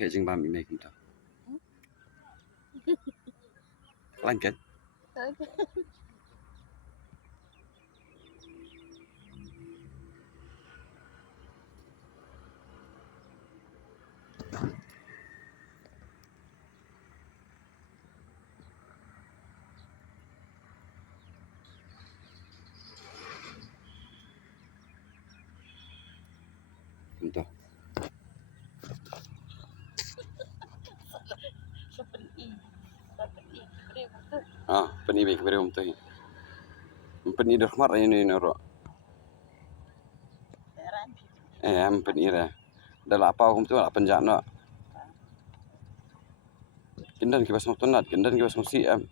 kayak jeng bami mai kumta. Langkat. Kumta. Peni baik beri kumta. Peni dah mar ini noro. Peni dah. Dah apa kumta penjak nak. Kendan kibas mau tonat, kendan kibas mau siam.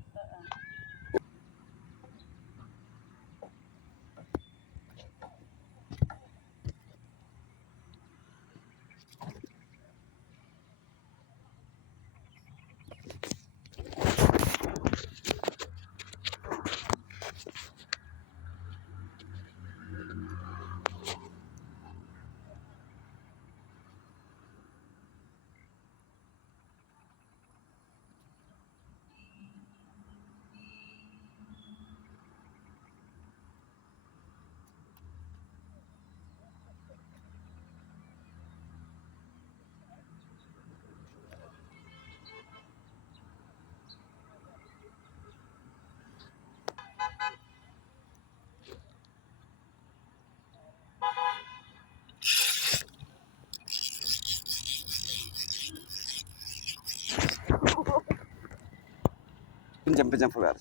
Pinjam-pinjam keluar.